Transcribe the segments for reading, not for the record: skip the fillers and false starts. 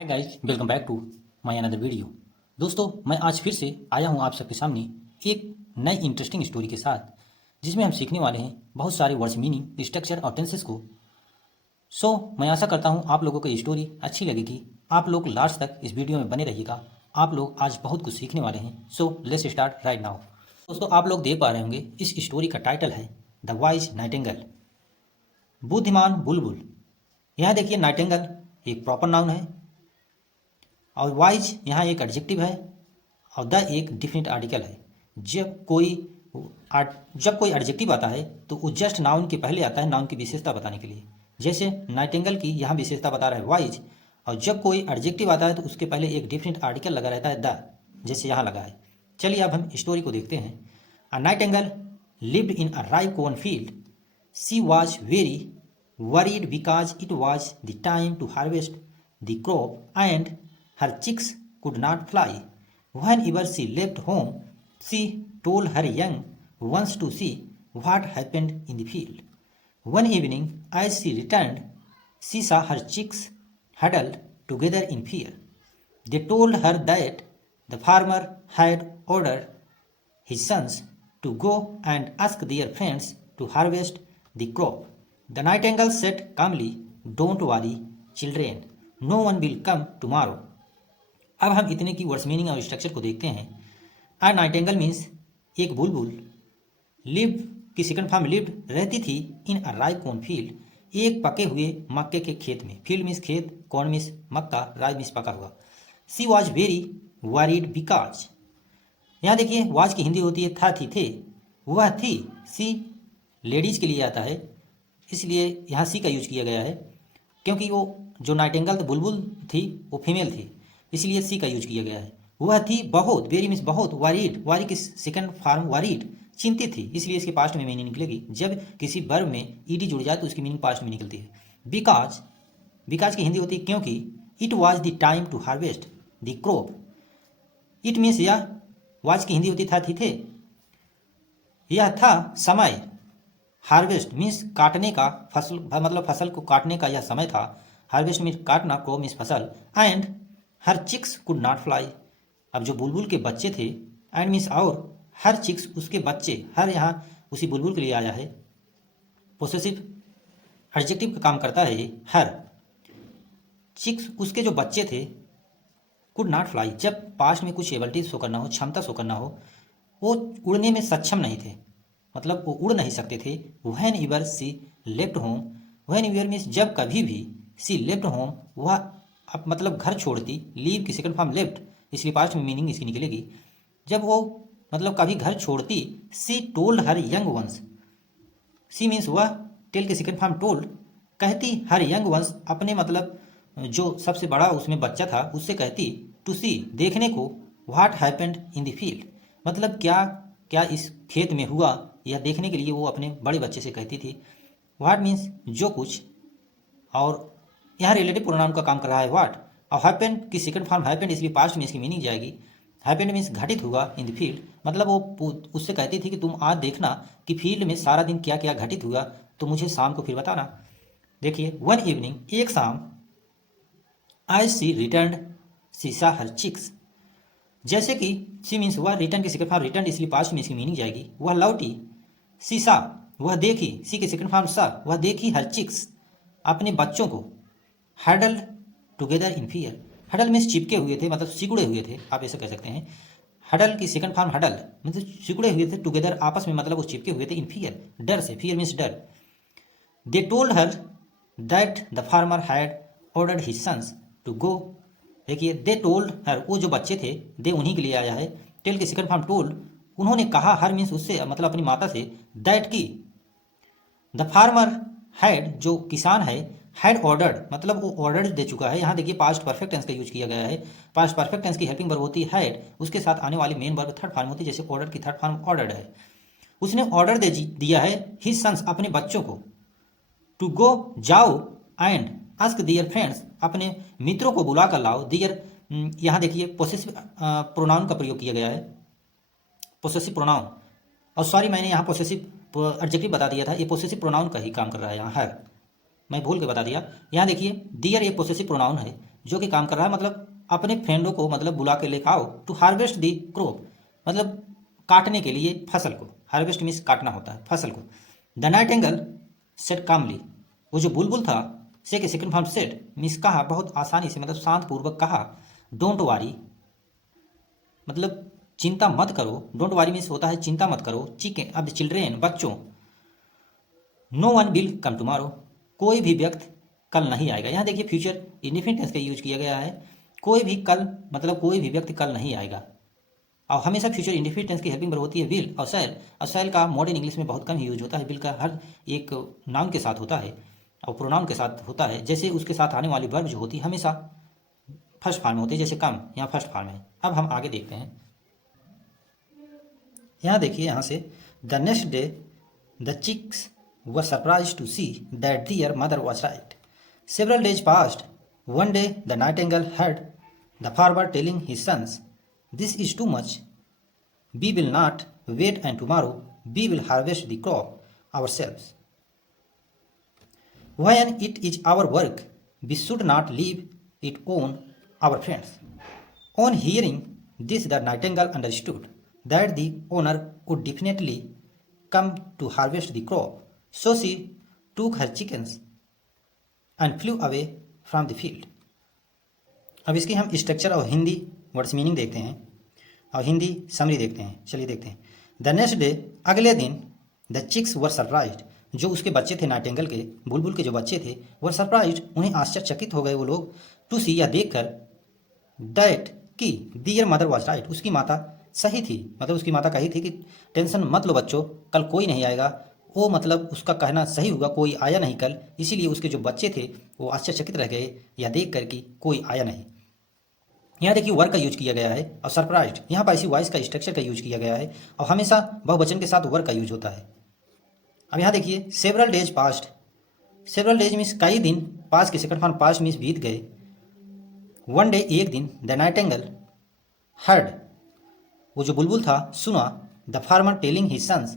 Hi guys, welcome back to my another video. दोस्तों, मैं आज फिर से आया हूं आप सबके सामने एक नई इंटरेस्टिंग स्टोरी के साथ, जिसमें हम सीखने वाले हैं बहुत सारे वर्ड्स, मीनिंग, स्ट्रक्चर और टेंसेस को। मैं आशा करता हूं आप लोगों को ये स्टोरी अच्छी लगेगी। आप लोग लास्ट तक इस वीडियो में बने रहिएगा। आप लोग आज बहुत कुछ सीखने वाले हैं। Let's start right now. दोस्तों, आप लोग देख पा रहे होंगे इस स्टोरी का टाइटल है द वाइज नाइटिंगेल, बुद्धिमान बुलबुल। यहाँ देखिए, नाइटिंगेल एक प्रॉपर नाउन है और वाइज यहाँ एक एडजेक्टिव है और द एक डिफिनिट आर्टिकल है। जब कोई एडजेक्टिव आता है तो वो जस्ट नाउन के पहले आता है, नाउन की विशेषता बताने के लिए। जैसे नाइटिंगेल की यहाँ विशेषता बता रहा है वाइज, और जब कोई एडजेक्टिव आता है तो उसके पहले एक डिफिनिट आर्टिकल लगा रहता है द, जैसे यहाँ लगा है। चलिए अब हम स्टोरी को देखते हैं। अ Nightingale lived in a ripe corn field. She was very worried because it was the time to harvest the crop and her chicks could not fly. Whenever she left home, she told her young ones to see what happened in the field. One evening, as she returned, she saw her chicks huddled together in fear. They told her that the farmer had ordered his sons to go and ask their friends to harvest the crop. The nightingale said calmly, "Don't worry, children. No one will come tomorrow." अब हम इतने की words, meaning और structure को देखते हैं। अ Nightingale means एक बुलबुल। Live की सेकंड फॉर्म लिव्ड, रहती थी, इन अ राइप कॉर्न फील्ड, एक पके हुए मक्के के खेत में। फील्ड मीन्स खेत, कॉर्न मीन्स मक्का, राइप मीन्स पका हुआ। सी वॉज वेरी वरीड बिकॉज, यहाँ देखिए वाज की हिंदी होती है था, थी, थे। वह थी, सी लेडीज के लिए आता है, इसलिए यहाँ सी का यूज किया गया है, क्योंकि वो जो नाइटिंगेल बुलबुल थी वो फीमेल थी, इसलिए सी का यूज किया गया है। वह थी बहुत, वेरी मीन्स बहुत, वारीड, वारी की सेकंड फॉर्म वारीड, चिंतित थी, इसलिए इसके पास्ट में मीनिंग निकलेगी। जब किसी वर्ब में ईडी जुड़ जाए तो उसकी मीनिंग पास्ट में निकलती है। बिकॉज, बिकॉज की हिंदी होती है क्योंकि। It was the time to harvest the crop, it means यह, वाज की हिंदी होती था, थी, थे। यह था समय, हार्वेस्ट मीन्स काटने का, फसल मतलब फसल को काटने का यह समय था। हार्वेस्ट मीन्स काटना, क्रॉप मीन्स फसल। And her chicks could not fly, अब जो बुलबुल के बच्चे थे, एंड मीन्स और, हर चिक्स उसके बच्चे, हर यहाँ उसी बुलबुल के लिए आया है, पोसेसिव एडजेक्टिव का काम करता है ये, हर। चिक्स उसके जो बच्चे थे, कुड नॉट फ्लाई, जब पास्ट में कुछ एबिलिटी शो करना हो, क्षमता शो करना हो, वो उड़ने में सक्षम नहीं थे, मतलब वो उड़ नहीं सकते थे। When ever see left home, when ever means जब कभी भी, सी लेफ्ट होम वह अब मतलब घर छोड़ती, लीव की सेकंड फॉर्म लेफ्ट, इसलिए पास्ट में मीनिंग इसकी निकलेगी। जब वो मतलब कभी घर छोड़ती, she told her young ones, she means वह, टेल की सेकंड फॉर्म टोल्ड, कहती हर यंग वंस, अपने मतलब जो सबसे बड़ा उसमें बच्चा था उससे कहती, टू सी देखने को, what happened in the field, मतलब क्या क्या इस खेत में हुआ, यह देखने के लिए वो अपने बड़े बच्चे से कहती थी। व्हाट मीन्स जो कुछ, और यहाँ रिलेटिव प्रोनाउन का काम कर रहा है व्हाट। और हैपेंड की सेकंड फॉर्म हैपेंड, इसलिए पास्ट में इसकी मीनिंग जाएगी। हैपेंड मीन्स घटित हुआ इन द फील्ड, मतलब वो उससे कहती थी कि तुम आज देखना कि फील्ड में सारा दिन क्या क्या घटित हुआ, तो मुझे शाम को फिर बताना। देखिए, वन इवनिंग, एक शाम, आज सी रिटर्न, सी सा हर चिक्स, जैसे कि सी मीन्स वह, रिटर्न की सेकंड फॉर्म रिटर्न, इसलिए पास्ट में इसकी मीनिंग जाएगी, वह लौटी। सी सा वह देखी, सी की सेकंड फॉर्म सा, वह देखी हर चिक्स अपने बच्चों को, huddle together in fear, huddle means चिपके हुए थे, मतलब सिकुड़े हुए थे, आप ऐसा कह सकते हैं। हडल की सेकंड फॉर्म हडल मतलब सिकुड़े हुए थे, टुगेदर आपस में, मतलब वो चिपके हुए थे, इन फियर डर से, फियर मीन्स डर। They told her that the farmer had ordered his sons to go, देखिए, दे टोल्ड हर, वो जो बच्चे थे, दे उन्हीं के लिए आया है, टेल की सेकंड फॉर्म टोल्ड, उन्होंने कहा, हर मीन्स उससे, मतलब अपनी माता से, दैट की, द फार्मर हैड जो किसान है, हैड ऑर्डर्ड मतलब वो ऑर्डर दे चुका है। यहाँ देखिए पास्ट परफेक्ट टेंस का यूज किया गया है। पास्ट परफेक्ट टेंस की हेल्पिंग वर्ब होती है हैड, उसके साथ आने वाली मेन वर्ब थर्ड फॉर्म होती है, जैसे ऑर्डर की थर्ड फॉर्म ऑर्डर्ड है। उसने ऑर्डर दे दिया है हिज सन्स अपने बच्चों को, टू गो जाओ, एंड आस्क दियर फ्रेंड्स अपने मित्रों को बुला कर लाओ। दियर यहाँ देखिए पोसेसिव प्रोनाउन का प्रयोग किया गया है, पोसेसिव प्रोनाउन, और सॉरी मैंने यहाँ पोसेसिव एडजेक्टिव बता दिया था, ये पोसेसिव प्रोनाउन का ही काम कर रहा है यहाँ है, मैं भूल के बता दिया। यहाँ देखिए, दियर एक पोसेसिव प्रोनाउन है जो कि काम कर रहा है, मतलब अपने फ्रेंडों को मतलब बुला के लेकर आओ टू हार्वेस्ट दी क्रॉप, मतलब काटने के लिए फसल को। हार्वेस्ट मीन्स काटना होता है फसल को। द नाइटिंगेल सेड कामली, वो जो बुलबुल था, से के सेकंड फॉर्म सेड मीन्स कहा, बहुत आसानी से मतलब शांत पूर्वक कहा। डोंट वारी मतलब चिंता मत करो। डोंट वारी मीन्स होता है चिंता मत करो। चिकन अब चिल्ड्रेन बच्चों। No one will come tomorrow, कोई भी व्यक्ति कल नहीं आएगा। यहाँ देखिए फ्यूचर इंडिफिनिट टेंस का यूज किया गया है। कोई भी कल मतलब कोई भी व्यक्ति कल नहीं आएगा। और हमेशा फ्यूचर इंडिफिनिट टेंस की हेल्पिंग वर्ब होती है विल और शैल। और शैल का मॉडर्न इंग्लिश में बहुत कम यूज होता है। विल का हर एक नाउन के साथ होता है और प्रोनाउन के साथ होता है। जैसे उसके साथ आने वाली वर्ब जो होती है हमेशा फर्स्ट फॉर्म में होती है, जैसे कम यहाँ फर्स्ट फॉर्म है। अब हम आगे देखते हैं। यहाँ देखिए, यहाँ से the next day the chicks were surprise to see that their mother was right. Several days passed. One day the nightingale heard the farmer telling his sons, this is too much, we will not wait and tomorrow we will harvest the crop our selves. When it is our work, we should not leave it on our friends. On hearing this, the nightingale understood that the owner would definitely come to harvest the crop. So she took her chickens and flew away from the field. अब इसकी हम structure और Hindi words meaning देखते हैं और Hindi summary देखते हैं। चलिए देखते हैं। द नेक्स्ट डे, अगले दिन, द चिक्स वर सरप्राइज्ड, जो उसके बच्चे थे नाइटिंगेल के, बुलबुल के जो बच्चे थे, वर सरप्राइज्ड, उन्हें आश्चर्यचकित हो गए वो लोग, टू सी, यह देखकर, दैट कि दियर मदर वॉज राइट, उसकी माता सही थी। मतलब उसकी माता कही थी कि टेंशन मत लो बच्चों, कल कोई नहीं आएगा। वो मतलब उसका कहना सही हुआ, कोई आया नहीं कल। इसीलिए उसके जो बच्चे थे वो आश्चर्यचकित रह गए यह देख कर कि कोई आया नहीं। यहाँ देखिए वर्क का यूज किया गया है और सरप्राइज्ड, यहाँ पर इसी वॉइस का स्ट्रक्चर का यूज किया गया है और हमेशा बहुवचन के साथ वर्क का यूज होता है। अब यहाँ देखिए several days past. Several days means कई दिन, पास के सेकंड फॉर्म पास्ट मीन्स बीत गए। वन डे एक दिन, द नाइटिंगेल हर्ड, वो जो बुलबुल था सुना, the farmer telling his sons,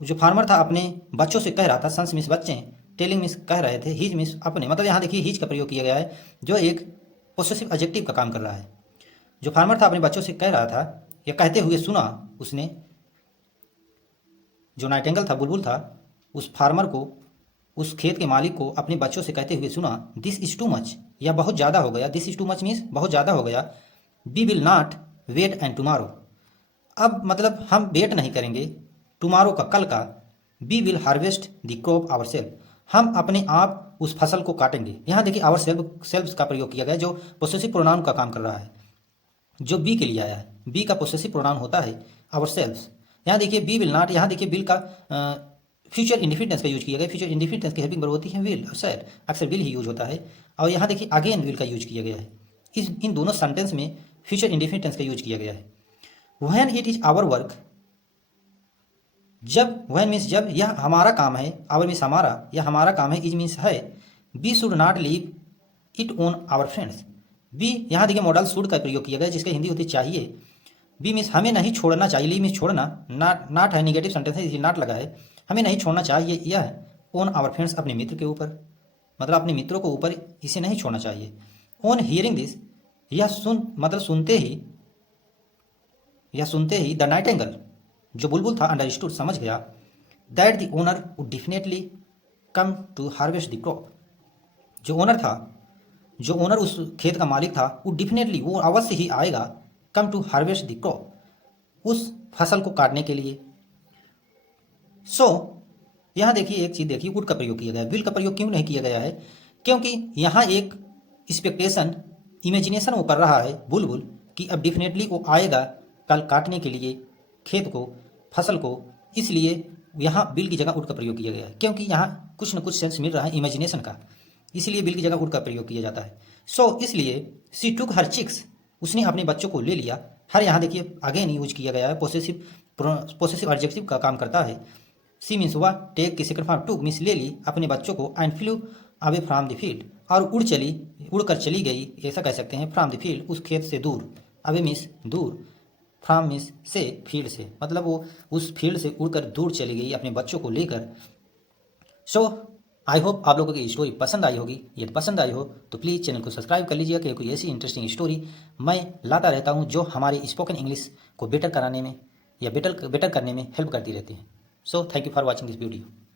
जो फार्मर था अपने बच्चों से कह रहा था, सन्स मीन्स बच्चे, टेलिंग मीन्स कह रहे थे, हिज मीन्स अपने। मतलब यहाँ देखिए हिज का प्रयोग किया गया है जो एक पोसेसिव एडजेक्टिव का काम कर रहा है। जो फार्मर था अपने बच्चों से कह रहा था, या कहते हुए सुना उसने, जो नाइटिंगेल था बुलबुल था, उस फार्मर को, उस खेत के मालिक को अपने बच्चों से कहते हुए सुना, दिस इज टू मच, यह बहुत ज़्यादा हो गया। This is too much means बहुत ज़्यादा हो गया। We will not wait and tomorrow, अब मतलब हम वेट नहीं करेंगे टुमारो का, कल का। We will harvest the crop our self, हम अपने आप उस फसल को काटेंगे। यहाँ देखिए आवर सेल्फ, सेल्फ का प्रयोग किया गया जो पोसेसिव प्रोनाउन का काम कर रहा है, जो बी के लिए आया है। बी का पोसेसिव प्रोनाउन होता है आवर सेल्फ। यहाँ देखिए बी विल नॉट, यहाँ देखिए विल का फ्यूचर इंडिफिनिट का यूज किया गया। फ्यूचर इंडिफिनिट की हेल्पिंग वर्ब होती है विल और सैड, अक्सर विल ही यूज होता है। और यहाँ देखिए अगेन विल का यूज किया गया है। इन दोनों सेंटेंस में फ्यूचर इंडिफिनिट का यूज किया गया है। When it is our work, जब, व्हेन मीन्स जब, यह हमारा काम है, आवर मीन्स हमारा, यह हमारा काम है, इज मीन्स है, we should not leave it on our friends. We, यहाँ देखिए मॉडल शुड का प्रयोग किया गया जिसका हिंदी होती चाहिए। वी मीन्स हमें नहीं छोड़ना चाहिए, ली मीन्स छोड़ना, नॉट है निगेटिव सेंटेंस है इसलिए नॉट लगा है। हमें नहीं छोड़ना चाहिए यह ऑन आवर फ्रेंड्स, अपने मित्र के ऊपर, मतलब अपने मित्रों को ऊपर इसे नहीं छोड़ना चाहिए। ऑन हियरिंग दिस, यह सुन मतलब सुनते ही, यह सुनते ही, द नाइटिंगेल जो बुलबुल था अंडरस्टूड समझ गया, that the owner would definitely come to harvest the crop, जो ओनर था, जो ओनर उस खेत का मालिक था, वो डेफिनेटली, वो अवश्य ही आएगा, come to harvest the crop, उस फसल को काटने के लिए। सो यहाँ देखिए एक चीज़ देखिए, वुड का प्रयोग किया गया है, विल का प्रयोग क्यों नहीं किया गया है? क्योंकि यहाँ एक एक्सपेक्टेशन, इमेजिनेशन वो कर रहा है बुलबुल कि अब डेफिनेटली वो आएगा कल काटने के लिए खेत को, फसल को, इसलिए यहाँ विल की जगह वुड का प्रयोग किया गया है। क्योंकि यहाँ कुछ न कुछ सेंस मिल रहा है इमेजिनेशन का, इसलिए विल की जगह वुड का प्रयोग किया जाता है। सो इसलिए सी टुक हर चिक्स, उसने अपने बच्चों को ले लिया। हर यहाँ देखिए अगेन यूज किया गया है, पोसेसिव एडजेक्टिव का काम करता है। सी मीन्स हुआ, टेक की सेकंड फॉर्म टुक मीन्स ले ली अपने बच्चों को, and flu away from the field, और उड़कर चली गई, ऐसा कह सकते हैं, फ्रॉम द फील्ड, उस खेत से दूर। अवे मीन्स दूर, फ्रॉम मीन्स से, फील्ड से, मतलब वो उस फील्ड से उड़कर दूर चली गई अपने बच्चों को लेकर। सो आई होप आप लोगों की स्टोरी पसंद आई होगी। यदि पसंद आई हो तो प्लीज़ चैनल को सब्सक्राइब कर लीजिएगा कि कोई ऐसी इंटरेस्टिंग स्टोरी मैं लाता रहता हूँ जो हमारे स्पोकन इंग्लिश को बेटर कराने में या बेटर करने में हेल्प करती रहती है। So thank you for watching this video.